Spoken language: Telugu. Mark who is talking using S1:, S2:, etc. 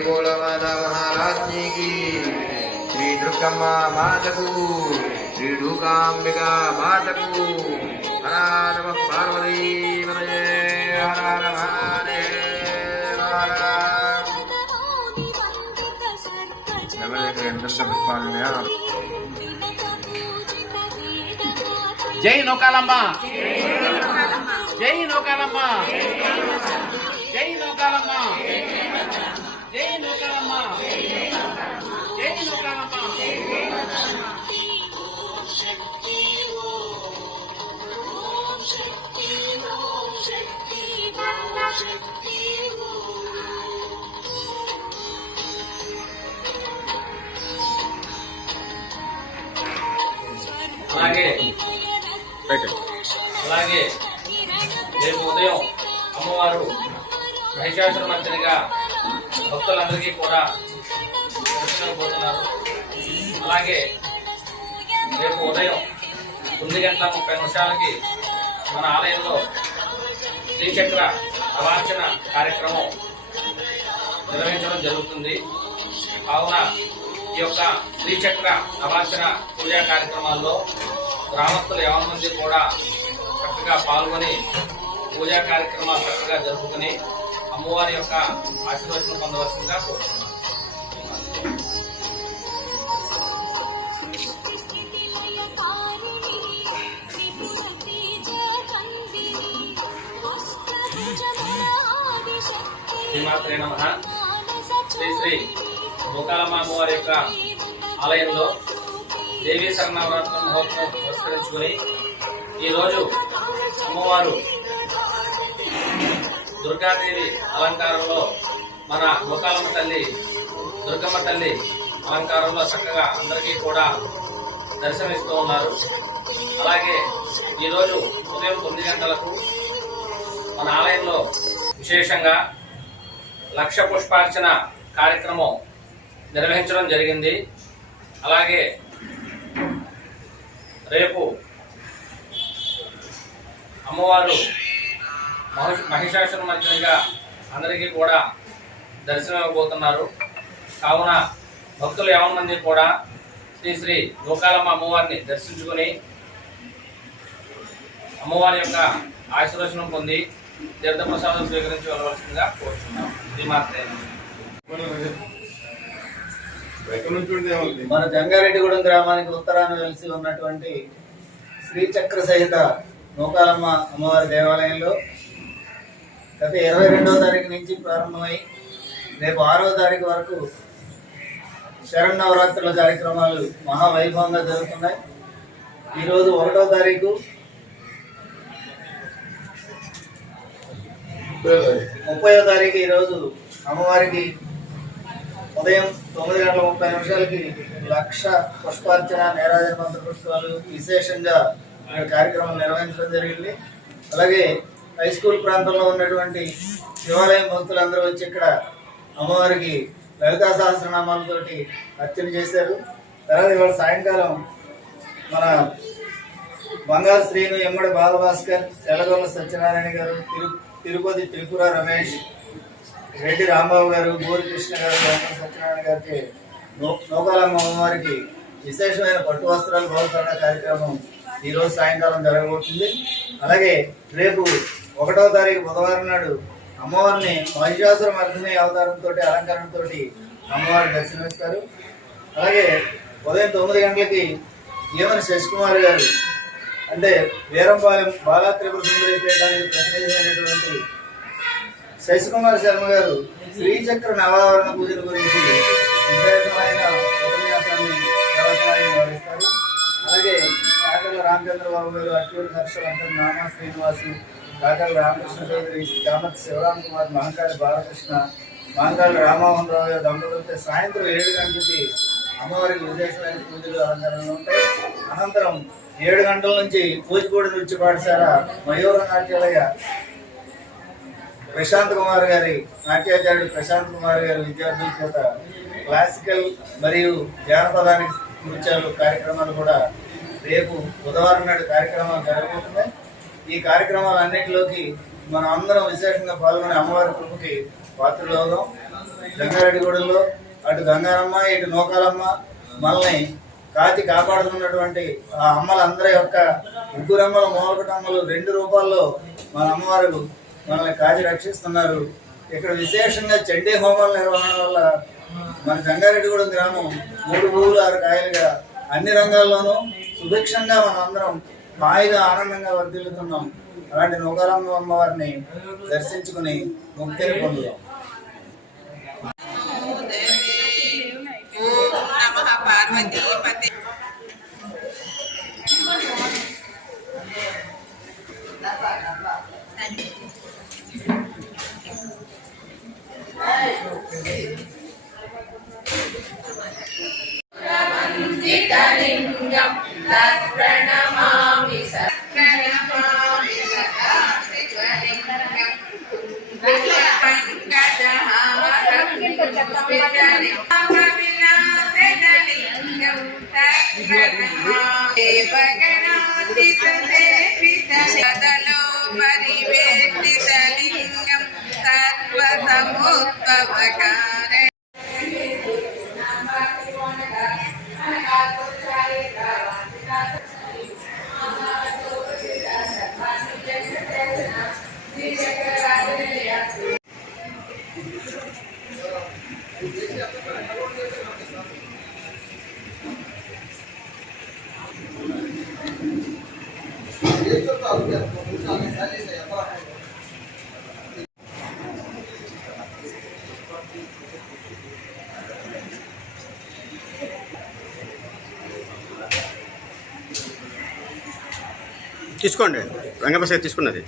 S1: బోల మాతా మహారాజ్ఞికి శ్రీ దుర్గమ్మ మాతకు శ్రీ డూకాంబికా మాతకు హర నమ పార్వతీ హర హర మహాదేవ
S2: జై నౌకాలమ్మ జై నౌకాలమ్మ జై నౌకాలమ్మ జై నౌకాలమ్మ జై నౌకాలమ్మ
S3: అలాగే. అలాగే. రేపు ఉదయం అమ్మవారు మహిషాసురమర్తిగా భక్తులందరికీ కూడా దర్శనమివ్వబోతున్నారు అలాగే రేపు ఉదయం తొమ్మిది గంటల ముప్పై నిమిషాలకి మన ఆలయంలో శ్రీచక్ర అవార్చన కార్యక్రమం నిర్వహించడం జరుగుతుంది. కావున ఈ యొక్క శ్రీచక్ర అవార్చన పూజా కార్యక్రమాల్లో గ్రామస్తులు ఎవరి కూడా చక్కగా పాల్గొని పూజా కార్యక్రమాలు చక్కగా జరుపుకుని అమ్మవారి యొక్క ఆశీర్వచనం పొందవలసిందిగా కోరుతున్నాను శ్రీమాత్రే నమ. శ్రీ శ్రీ గోకాలమ్మ అమ్మవారి యొక్క ఆలయంలో దేవీ శరణవరాత్రి మహోత్సవం పురస్కరించుకుని ఈరోజు అమ్మవారు దుర్గాదేవి అలంకారంలో మన గోకాలమ్మ తల్లి దుర్గమ్మ తల్లి అలంకారంలో చక్కగా అందరికీ కూడా దర్శనమిస్తూ ఉన్నారు. అలాగే ఈరోజు ఉదయం తొమ్మిది గంటలకు మన ఆలయంలో విశేషంగా లక్ష పుష్పార్చన కార్యక్రమం నిర్వహించడం జరిగింది. అలాగే రేపు అమ్మవారు మహిష మహిషాసుర మధ్యనిగా అందరికీ కూడా దర్శనం ఇవ్వబోతున్నారు కావున భక్తులు మంది కూడా శ్రీ శ్రీ గోకాలమ్మ అమ్మవారిని దర్శించుకుని అమ్మవారి యొక్క ఆశీర్వచనం పొంది తీర్థప్రసాదం స్వీకరించి వెళ్ళవలసిందిగా కోరుతున్నాం శ్రీమాత్రే నమః.
S4: మన జంగారెడ్డిగూడెం గ్రామానికి ఉత్తరాన వెలిసి ఉన్నటువంటి శ్రీచక్ర సహిత నూకాలమ్మ అమ్మవారి దేవాలయంలో గత ఇరవై రెండవ తారీఖు నుంచి ప్రారంభమై రేపు ఆరవ తారీఖు వరకు శరణవరాత్రుల కార్యక్రమాలు మహావైభవంగా జరుగుతున్నాయి. ఈరోజు ఒకటో తారీఖు ముప్పైవ తారీఖు ఈరోజు అమ్మవారికి ఉదయం తొమ్మిది గంటల ముప్పై నిమిషాలకి లక్ష పుష్పార్చన నేరాజన మంత్ర పుష్పాలు విశేషంగా కార్యక్రమం నిర్వహించడం జరిగింది. అలాగే హై స్కూల్ ప్రాంతంలో ఉన్నటువంటి శివాలయం భక్తులందరూ వచ్చి ఇక్కడ అమ్మవారికి లలితా సహస్రనామాలతోటి అర్చన చేశారు. తర్వాత ఇవాళ సాయంకాలం మన బంగారు శ్రీను ఎమ్మడి బాలభాస్కర్ తెలగొల్ల సత్యనారాయణ గారు తిరు తిరుపతి త్రిపుర రమేష్ రెడ్డి రాంబాబు గారు గోరి కృష్ణ గారు సత్యనారాయణ గారికి నో- అమ్మవారికి విశేషమైన పట్టు వస్త్రాలు బాగుతున్న కార్యక్రమం ఈరోజు సాయంకాలం జరగబోతుంది. అలాగే రేపు ఒకటవ తారీఖు బుధవారం నాడు అమ్మవారిని మహిషాసుర మర్దిని అవతారంతో అలంకరణతో అమ్మవారు దర్శనమిస్తారు. అలాగే ఉదయం తొమ్మిది గంటలకి ఈవెన్ శశికుమార్ గారు అంటే వీరంపాలెం బాలా త్రిపుర సుందరి పీఠానికి ప్రతినిధి శశికుమార్ శర్మ గారు శ్రీచక్ర నవావరణ పూజల గురించి విశేషమైన ఉపన్యాసాన్ని ప్రవచనాన్ని వివరిస్తారు. అలాగే కాకర్ల రామచంద్రబాబు గారు అట్టూరు హర్షవర్ధన్ నామా శ్రీనివాసు కాకర్ల రామకృష్ణ చౌదరి కామత్ శివరామ్ కుమార్ మహంకాళి బాలకృష్ణ మహంకాళి రామమోహన్ రావు గారు దంపతులతో సాయంత్రం ఏడు గంటలకి అమ్మవారికి విశేషమైన పూజలు అలంకరణలు ఉంటాయి. అనంతరం ఏడు గంటల నుంచి కూచిపూడి నృత్య పాఠశాల మయూర నాట్యాలయ ప్రశాంత్ కుమార్ గారి నాట్యాచార్యుడు ప్రశాంత్ కుమార్ గారి విద్యార్థుల చేత క్లాసికల్ మరియు జానపదానికి నృత్యాలు కార్యక్రమాలు కూడా రేపు బుధవారం నాడు కార్యక్రమాలు జరగబోతున్నాయి. ఈ కార్యక్రమాలన్నింటిలోకి మనం అందరం విశేషంగా పాల్గొనే అమ్మవారి కృపకి పాత్రలు గంగారెడ్డిగూడెంలో అటు గంగారమ్మ ఇటు నూకాలమ్మ మనల్ని కాచి కాపాడుతున్నటువంటి ఆ అమ్మలందరి యొక్క ముగ్గురమ్మలు మూలకటమ్మలు రెండు రూపాల్లో మన అమ్మవారు మనల్ని కాచి రక్షిస్తున్నారు. ఇక్కడ విశేషంగా చండీ హోమాల నిర్వహణ వల్ల మన గంగారెడ్డిగూడెం గ్రామం మూడు పువ్వులు ఆరు కాయలుగా అన్ని రంగాల్లోనూ సుభిక్షంగా మనం అందరం హాయిగా ఆనందంగా వర్దిల్లుతున్నాం అలాంటి నూకాలమ్మ అమ్మవారిని దర్శించుకుని ముక్తిని పొందుదాం
S5: Thank you. పరివేష్టితలింగం సర్వసముద్భవకారే
S6: తీసుకోండి. రంగప్రసాద్ తీసుకున్నది.